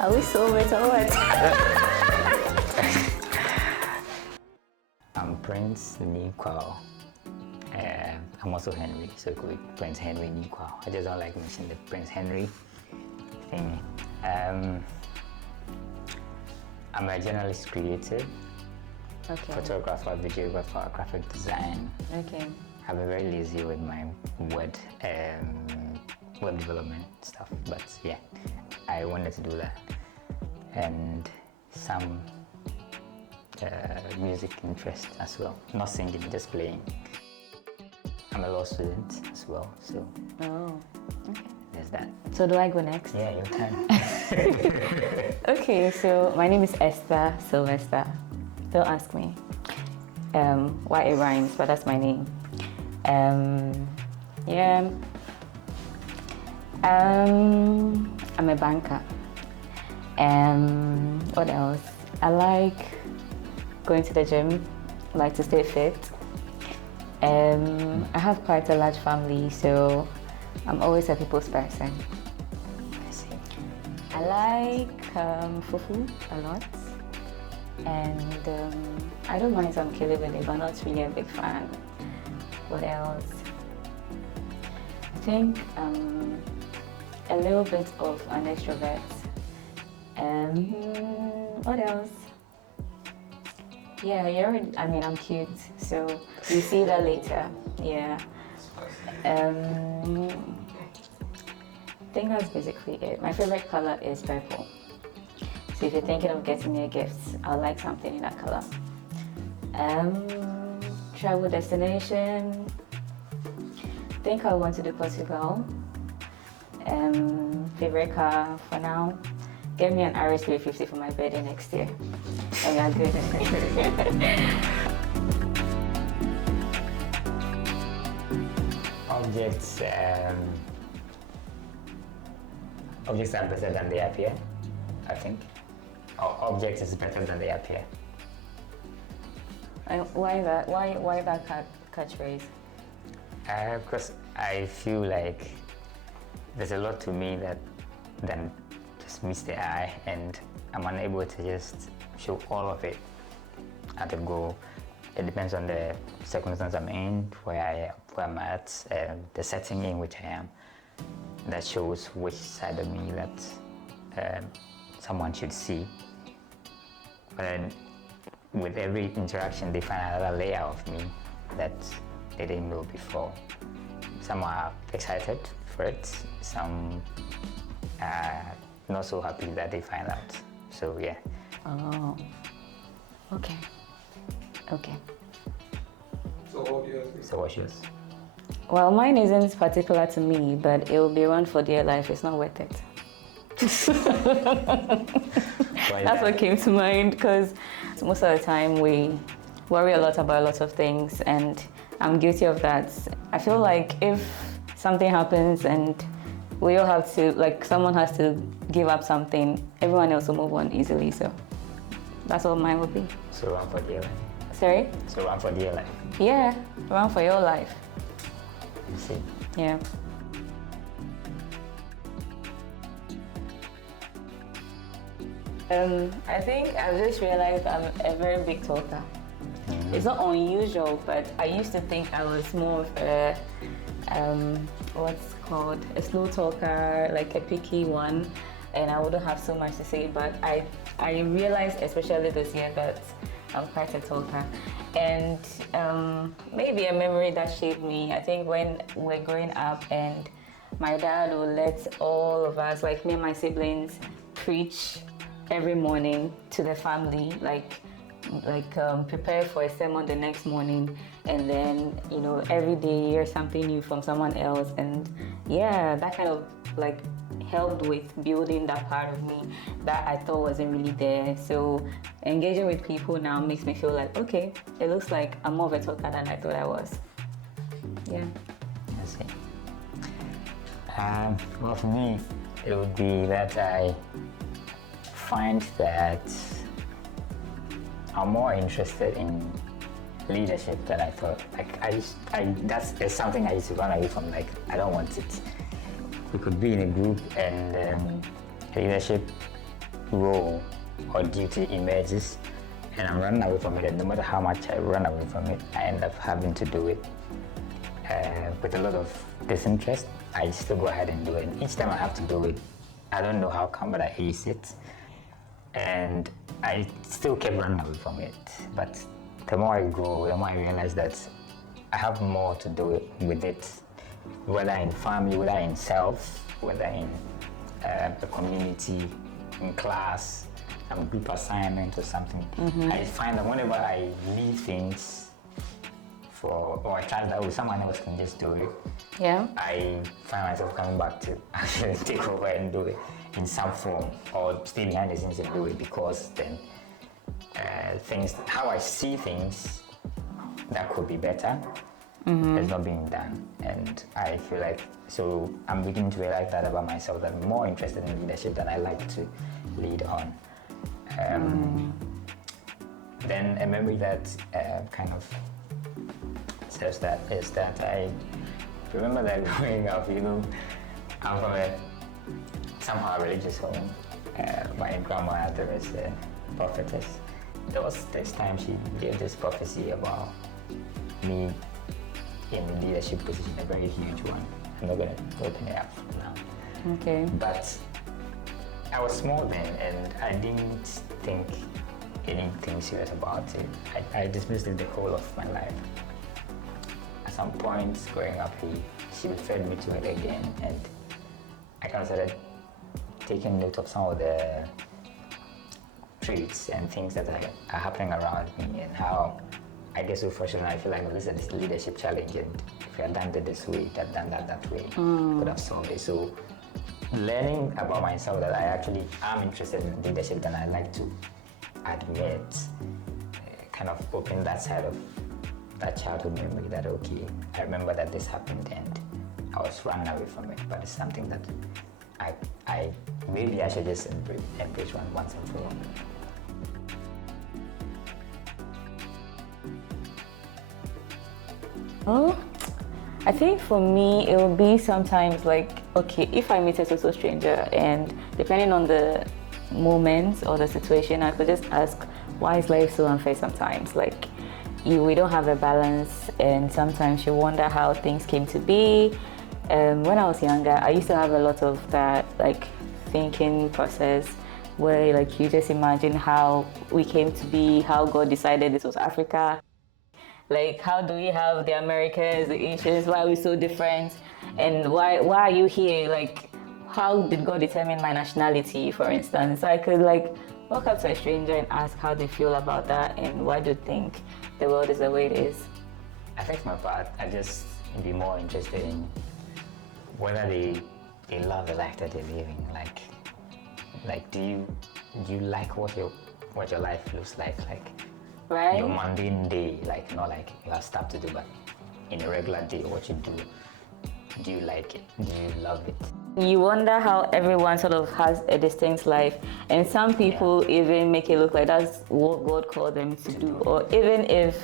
Are we soulmates or what? I'm Prince Nikwao. I'm also Henry, so it could be Prince Henry Nikwao. I just don't like mentioning the Prince Henry thing. I'm a journalist creative, photographer, videographer, graphic design. Okay. I've been very lazy with my web development stuff, but yeah, I wanted to do that. And some music interest as well. Not singing, just playing. I'm a law student as well, so okay. There's that. So do I go next? Yeah, you can. Okay, so my name is Esther Sylvester. Don't ask me why it rhymes, but that's my name. Yeah. I'm a banker. What else? I like going to the gym, like to stay fit. I have quite a large family, so I'm always a people's person. I see. I like fufu a lot, and I don't mind some kilibele, but not really a big fan. What else? I think a little bit of an extrovert. What else? Yeah, I'm cute, so you see that later. Yeah. I think that's basically it. My favorite color is purple. So if you're thinking of getting me a gift, I would like something in that color. Travel destination. I think I want to do Portugal. Favorite car for now. Get me an RS 350 for my birthday next year. And we are good. Objects are better than they appear, I think. Objects is better than they appear. Why that? Why that catchphrase? Because I feel like there's a lot to me than just meets the eye, and I'm unable to just show all of it at a go. It depends on the circumstance I'm in, where I'm at, the setting in which I am. That shows which side of me that someone should see. But then with every interaction, they find another layer of me that they didn't know before. Some are excited for it, some are not so happy that they find out. So yeah. Oh, okay. Okay. So what's yours? Well, mine isn't particular to me, but it will be one for dear life. It's not worth it. That's what came to mind, because most of the time we worry a lot about a lot of things, and I'm guilty of that. I feel like if something happens and we all have to, like, someone has to give up something, everyone else will move on easily. So that's what mine would be. So run for dear life. Sorry? So run for dear life. Yeah, run for your life. You see? Yeah. I think I've just realized I'm a very big talker. Mm-hmm. It's not unusual, but I used to think I was more of a, what's called, a slow talker, like a picky one, and I wouldn't have so much to say, but I realized, especially this year, that I'm quite a talker. And maybe a memory that shaped me, I think when we're growing up and my dad would let all of us, like me and my siblings, preach every morning to the family, like prepare for a sermon the next morning, and then, you know, every day you hear something new from someone else, and yeah, that kind of like helped with building that part of me that I thought wasn't really there. So engaging with people now makes me feel like, okay, it looks like I'm more of a talker than I thought I was. Yeah. I see. Well, for me, it would be that I find that I'm more interested in leadership than I thought. Like that's something I used to run away from. Like, I don't want it. We could be in a group and leadership role or duty emerges and I'm running away from it, and no matter how much I run away from it, I end up having to do it with a lot of disinterest. I still go ahead and do it. Each time I have to do it, I don't know how come, but I ace it. And I still kept running away from it. But the more I grow, the more I realize that I have more to do with it, whether in family, whether in self, whether in the community, in class, some group assignment or something. I find that whenever I leave things or I try that someone else can just do it, I find myself coming back to actually take over and do it in some form or stay behind the scenes and do it, because then how I see things that could be better is not being done. And I feel like, so I'm beginning to realize that about myself, that I'm more interested in leadership than I like to lead on. Then a memory that kind of says that is that I remember that growing up, I'm from somehow religious home. My grandma, there was a prophetess. There was this time she gave this prophecy about me in leadership position, a very huge one. I'm not going to open it up now. Okay. But I was small then, and I didn't think anything serious about it. I dismissed it the whole of my life. At some point growing up, she referred me to it again, and I kind of started taking note of some of the traits and things that are happening around me, and how I get so frustrated. I feel like, this is a leadership challenge, and if I had done it this way, I'd done that way, could have solved it. So learning about myself that I actually am interested in leadership than I like to admit, kind of opened that side of that childhood memory that, okay, I remember that this happened and I was running away from it, but it's something that I maybe I should just embrace once and for all. Oh, I think for me, it will be sometimes like, okay, if I meet a total stranger, and depending on the moment or the situation, I could just ask, why is life so unfair sometimes? Like, we don't have a balance, and sometimes you wonder how things came to be. When I was younger, I used to have a lot of that, like, thinking process where, like, you just imagine how we came to be, how God decided this was Africa. Like, how do we have the Americans, the Asians? Why are we so different? And why are you here? Like, how did God determine my nationality, for instance? So I could, like, walk up to a stranger and ask how they feel about that, and why do you think the world is the way it is? I think for my part, I just be more interested in whether they love the life that they're living. Like, do you like what your life looks like? Right? Your mundane day, like, not like you have stuff to do, but in a regular day, what you do you like it? Do you love it? You wonder how everyone sort of has a distinct life, and some people even make it look like that's what God called them to do. Or even if,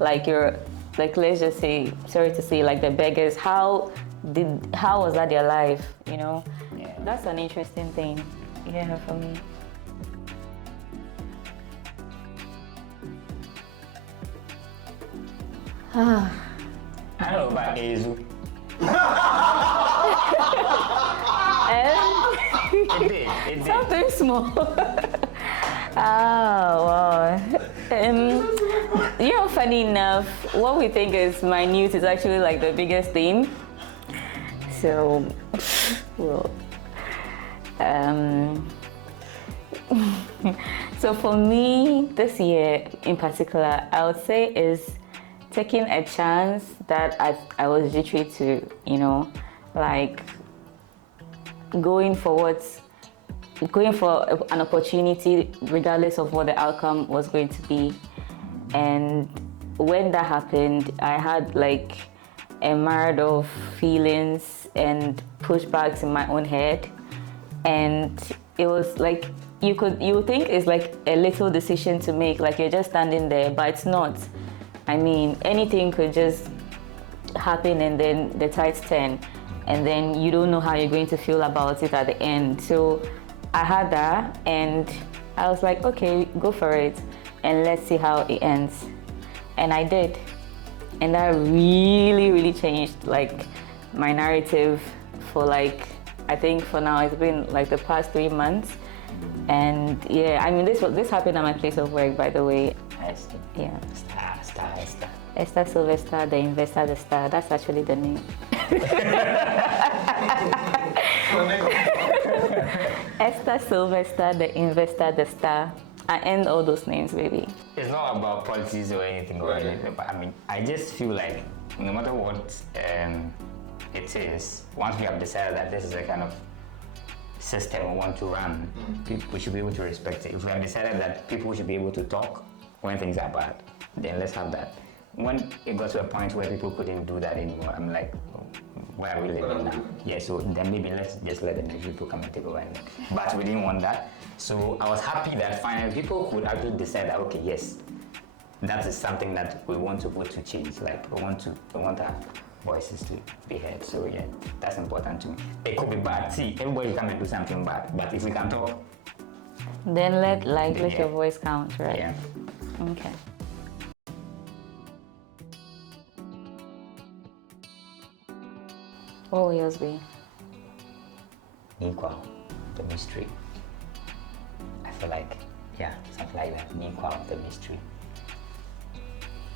like, you're, like, let's just say, sorry to say, like the beggars, how was that their life, you know? Yeah. That's an interesting thing, yeah, for me. I don't know about Azu. It did. Something small. Wow. Funny enough, what we think is minute is actually like the biggest thing. So, well, so for me, this year in particular, I would say is taking a chance that I was literally to, like going for an opportunity regardless of what the outcome was going to be. And when that happened, I had like a myriad of feelings and pushbacks in my own head. And it was like, you would think it's like a little decision to make, like you're just standing there, but it's not. I mean, anything could just happen and then the tides turn, and then you don't know how you're going to feel about it at the end. So I had that, and I was like, okay, go for it, and let's see how it ends. And I did, and that really, really changed like my narrative for like, I think for now it's been like the past 3 months. And yeah, I mean this happened at my place of work, by the way. I see. Yeah. Star. Esther Sylvester, the investor, the star. That's actually the name. Esther Sylvester, the investor, the star. I end all those names, baby. It's not about politics or anything, or anything, but I mean, I just feel like no matter what it is, once we have decided that this is a kind of system we want to run, people should be able to respect it. If we have decided that people should be able to talk when things are bad, then let's have that. When it got to a point where people couldn't do that anymore, I'm like, oh, where are we living now? Yeah, so then maybe let's just let the next people come and take over. But we didn't want that. So I was happy that finally people could actually decide that, okay, yes, that is something that we want to vote to change. Like we want our voices to be heard. So yeah, that's important to me. It could be bad. See, everybody come and do something bad, but if we can talk, then let your voice count, right? Yeah. Okay. What will yours be? Equal, the mystery. I feel like, yeah, something like that. Equal, the mystery.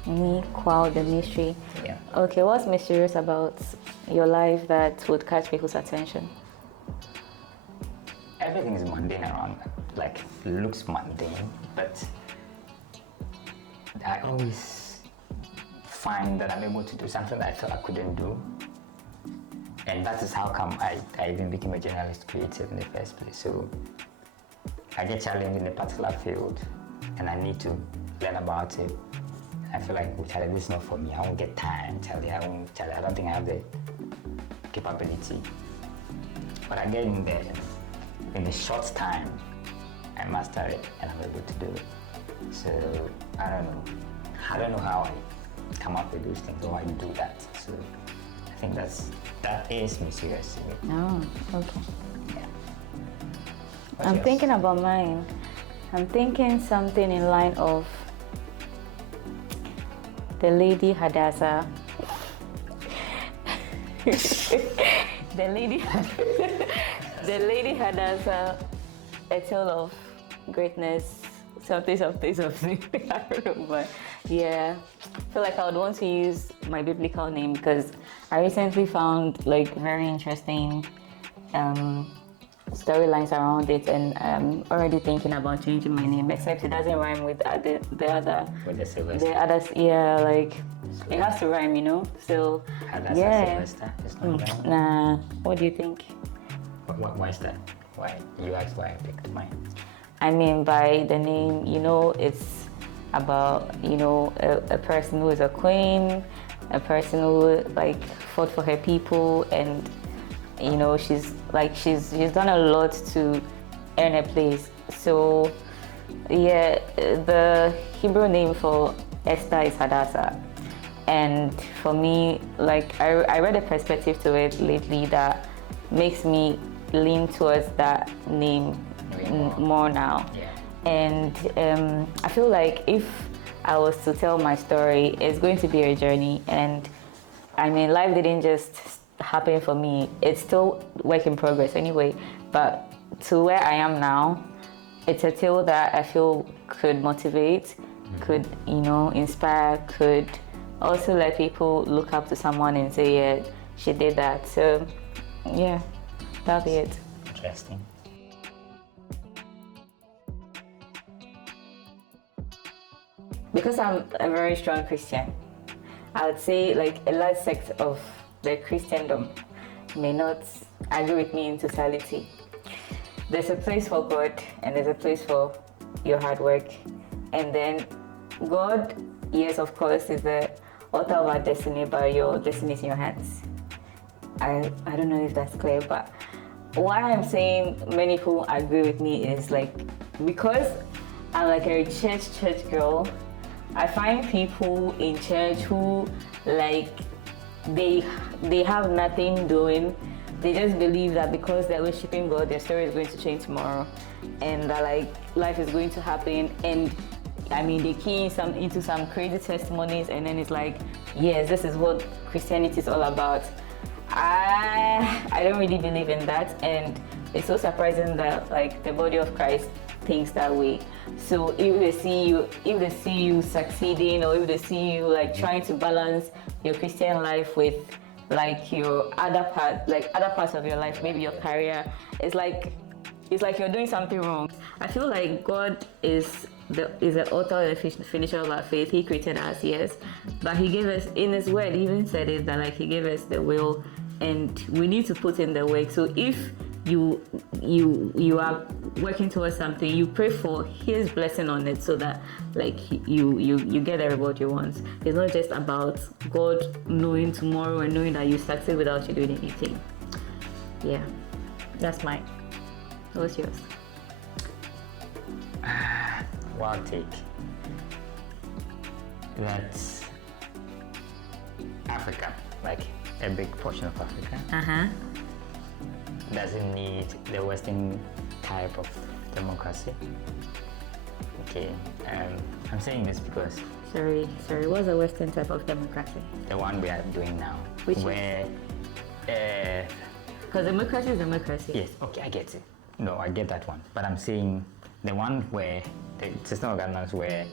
Wow, the mystery. Yeah. Okay, what's mysterious about your life that would catch people's attention? Everything is mundane around, like looks mundane, but I always find that I'm able to do something that I thought I couldn't do. And that is how come I even became a journalist creative in the first place. So I get challenged in a particular field and I need to learn about it. I feel like, oh, Charlie, this is not for me. I won't get time, Charlie. I don't think I have the capability. But I get in there in a short time, I master it and I'm able to do it. So I don't know how I come up with those things or I do that. So I think that is mysterious to me. Oh, okay. Yeah. I'm thinking about mine. I'm thinking something in line of the Lady Hadassah. the Lady Hadassah, a tale of greatness, something. I don't know, but yeah, I feel like I would want to use my biblical name because I recently found like very interesting storylines around it, and I'm already thinking about changing my name, except it doesn't rhyme with the others. Yeah, like it has to rhyme, you know. So yeah. Nah, what do you think? Why is that? Why you asked why I picked mine? I mean, by the name, you know, it's about, you know, a person who is a queen, a person who like fought for her people, and you know, she's done a lot to earn a place. So yeah, the Hebrew name for Esther is Hadassah, and for me, like I read a perspective to it lately that makes me lean towards that name more now. Yeah. And I feel like if I was to tell my story, it's going to be a journey. And I mean, life didn't just happen for me. It's still work in progress anyway. But to where I am now, it's a tale that I feel could motivate, could, you know, inspire, could also let people look up to someone and say, yeah, she did that. So yeah, that'll be it. Interesting. Because I'm a very strong Christian, I would say like a large sect of the Christendom may not agree with me in totality. There's a place for God and there's a place for your hard work. And then God, yes, of course, is the author of our destiny, but your destiny is in your hands. I don't know if that's clear, but why I'm saying many people agree with me is like, because I'm like a church girl, I find people in church who like they have nothing doing they just believe that because they're worshiping God, their story is going to change tomorrow, and that like life is going to happen. And I mean, they key into some crazy testimonies, and then it's like, yes, this is what Christianity is all about. I don't really believe in that, and it's so surprising that like the body of Christ thinks that way. So if they see you succeeding, or if they see you like trying to balance your Christian life with like your other parts of your life, maybe your career, it's like you're doing something wrong. I feel like God is the author and the finisher of our faith. He created us, yes, but He gave us, in His word, He even said it, that like He gave us the will, and we need to put in the work. So if you are working towards something, you pray for His blessing on it, so that like you get the reward you want. It's not just about God knowing tomorrow and knowing that you succeed without you doing anything. Yeah, that's mine. What's yours? One take. That's Africa, like a big portion of Africa. Doesn't need the Western type of democracy. Okay, I'm saying this because Sorry, what's the Western type of democracy? the one we are doing now, Which where because democracy is democracy. yes, okay, I get it. No, I get that one, but I'm saying the one where the system of governance where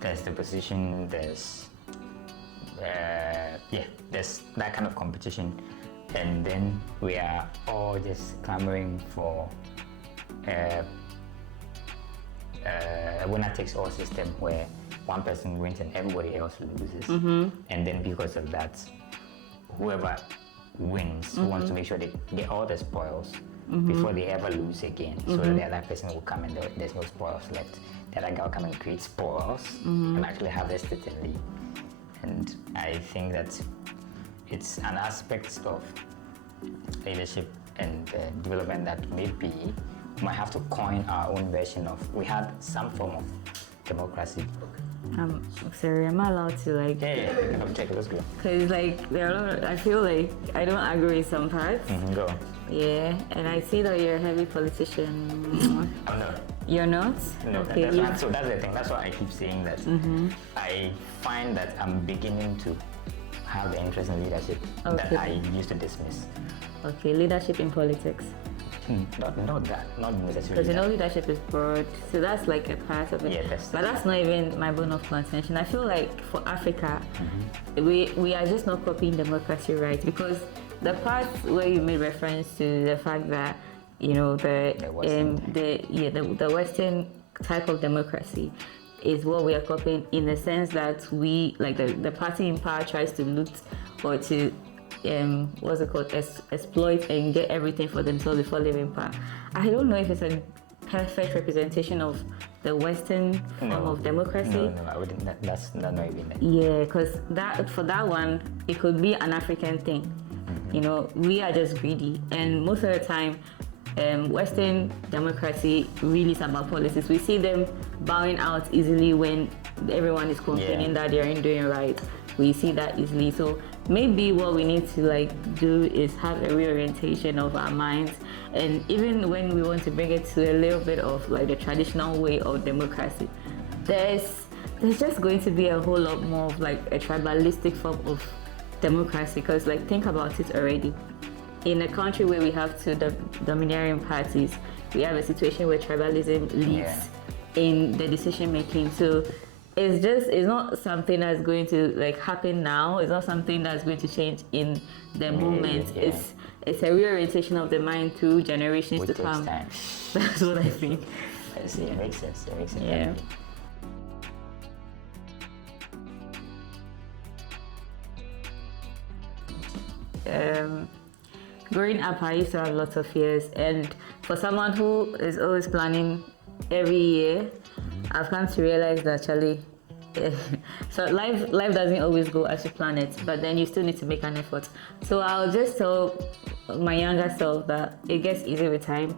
there's the position, there's there's that kind of competition, and then we are all just clamoring for a winner takes all system where one person wins and everybody else loses. And then because of that, whoever wins wants to make sure they get all the spoils before they ever lose again, so that the other person will come and there's no spoils left. The other guy will come and create spoils and actually harvest it and leave. And I think that it's an aspect of leadership and development that maybe we might have to coin our own version of. We had some form of democracy. Sorry, am I allowed to like? Yeah, check. Let's go. Because like there are a lot of, I feel like I don't agree with some parts. Go. Yeah, and I see that you're a heavy politician. I'm not. You're not? No, Okay. so that's the thing. That's why I keep saying that. I find that I'm beginning to have the interest in leadership that I used to dismiss. Okay, leadership in politics. Not necessarily. Because you know leadership is broad, so that's like a part of it. Yeah, but that's not even my bone of contention. I feel like for Africa, we are just not copying democracy right, because the part where you made reference to the fact that you know the Western type of democracy is what we are copying, in the sense that we like the party in power tries to loot or to what's it called, exploit and get everything for themselves before leaving power. I don't know if it's a perfect representation of the Western form of democracy. No, I wouldn't. That's not even it. Yeah, because for that one, it could be an African thing. You know, we are just greedy, and most of the time, Western democracy really is about policies. We see them bowing out easily when everyone is complaining that they aren't doing right. We see that easily. So maybe what we need to like do is have a reorientation of our minds, and even when we want to bring it to a little bit of like the traditional way of democracy, there's just going to be a whole lot more of like a tribalistic form of democracy. Because like think about it already. In a country where we have two domineering parties, we have a situation where tribalism leads in the decision making. So it's not something that's going to like happen now. It's not something that's going to change in the moment. It's a reorientation of the mind through generations to come. Time. That's what I think. I see. It makes sense. Yeah. Growing up, I used to have lots of fears, and for someone who is always planning every year, I've come to realize that actually, so life doesn't always go as you plan it, but then you still need to make an effort. So I'll just tell my younger self that it gets easier with time,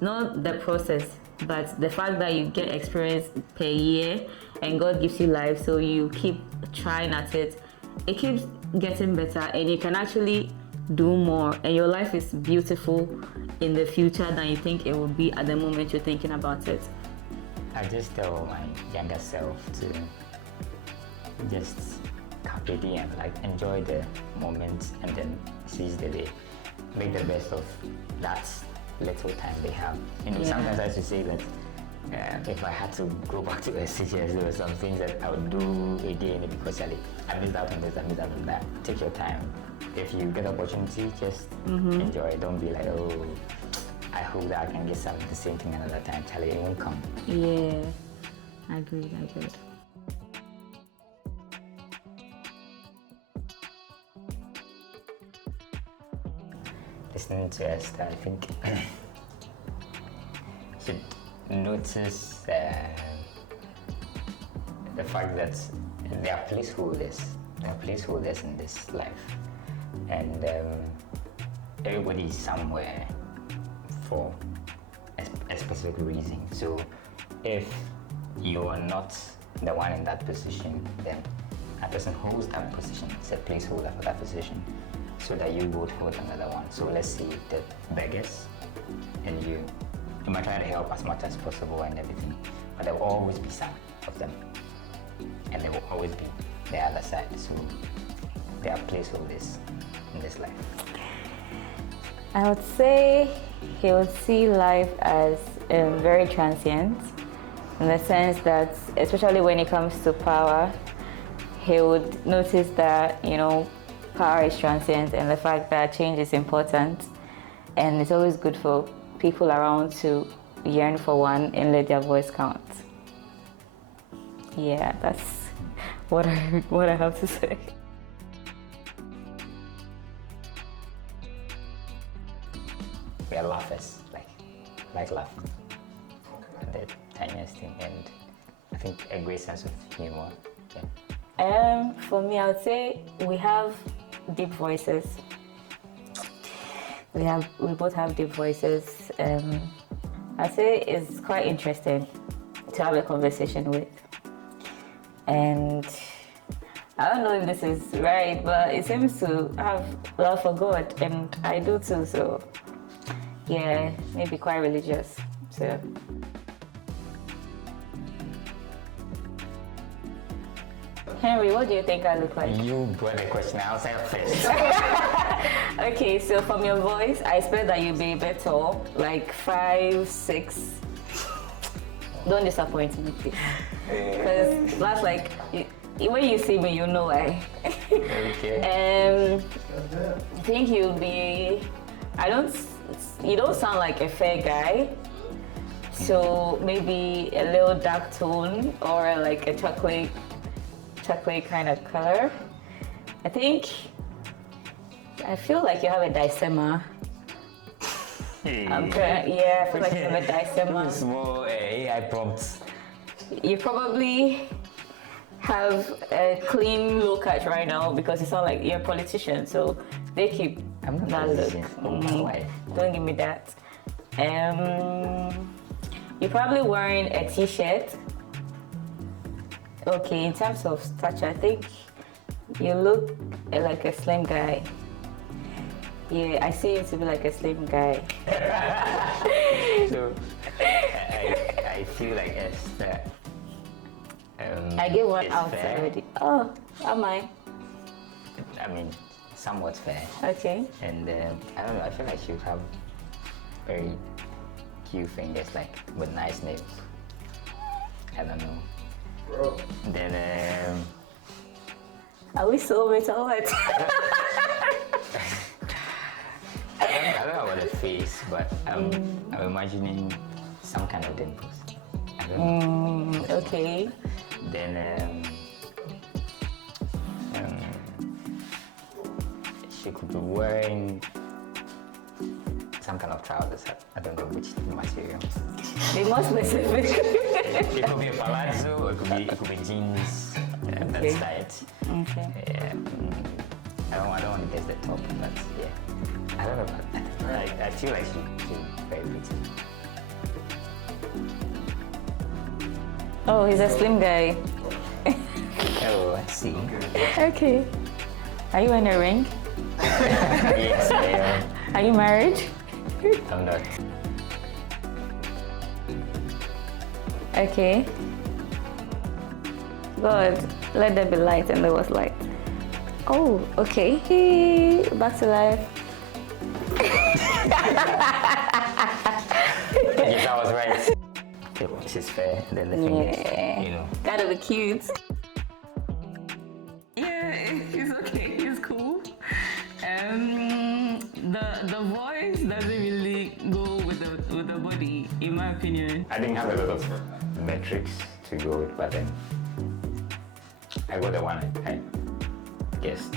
not the process, but the fact that you get experience per year, and God gives you life, so you keep trying at it. It keeps getting better, and you can actually do more, and your life is beautiful in the future than you think it will be at the moment you're thinking about it? I just tell my younger self to just carpe diem, like enjoy the moment and then seize the day. Make the best of that little time they have. Sometimes I used to say that if I had to go back to SCGS, there were some things that I would do again because I missed out on this, I missed out on that. Take your time. If you get opportunity, just enjoy it. Don't be like, oh, I hope that I can get the same thing another time. Charlie, it won't come. Yeah, I agree. Listening to Esther, I think should notice the fact that there are placeholders. There are placeholders in this life, and everybody is somewhere for a specific reason. So if you are not the one in that position, then a person holds that position. It's a placeholder for that position, so that you would hold another one. So let's see the beggars, and you might try to help as much as possible and everything, but there will always be some of them, and there will always be the other side. So there are placeholders in this life. I would say he would see life as very transient, in the sense that, especially when it comes to power, he would notice that, power is transient, and the fact that change is important, and it's always good for people around to yearn for one and let their voice count. Yeah, that's what I have to say. We are laughers, like laughing. The tiniest thing, and I think a great sense of humor. Yeah. For me, I would say we have deep voices. We both have deep voices. I'd say it's quite interesting to have a conversation with. And I don't know if this is right, but it seems to have love for God, and I do too. So yeah, maybe quite religious. So. Henry, what do you think I look like? You brought the question outside first. Okay, so from your voice, I expect that you'll be a bit tall, like 5'6". Don't disappoint me, please. Because that's like, when you see me, you know why. Okay. I think you'll be, you don't sound like a fair guy. So maybe a little dark tone or like a chocolate kind of color. I feel like you have a dicema. I feel like you have a dicema. Small AI prompts. You probably have a clean look at right now because you sound like you're a politician, so they keep I'm not that look. Why? Don't give me that. You're probably wearing a t-shirt. Okay, in terms of stature, I think you look like a slim guy. Yeah, I see you to be like a slim guy. So, I feel like Esther. I gave one is out fair. already. Oh, am I? I mean, somewhat fair. Okay. And I don't know, I feel like she would have very cute fingers, like with nice nails. I don't know. Bro. Then Are we soulmates or what? I don't know about the face, but I'm imagining some kind of dimples. I don't know. Okay. Then she could be wearing some kind of trousers. I don't know which material. Be more specific. It could be a palazzo, it could be jeans. That's tight. Okay. I don't want to guess the top, but yeah. I don't know about that. I feel like she's very pretty. Oh, he's a slim guy. Oh, I see. Okay. Are you wearing a ring? Yes, I am. Are you married? I'm not. Okay. God, let there be light, and there was light. Oh, okay. Hey, back to life. Yes, I was right. She's fair, then the fingers, Yeah. you know. Gotta be cute. Yeah, it's okay. It's cool. The voice doesn't really go with the body, in my opinion. I didn't have a lot of metrics to go with, but then I got the one I guessed.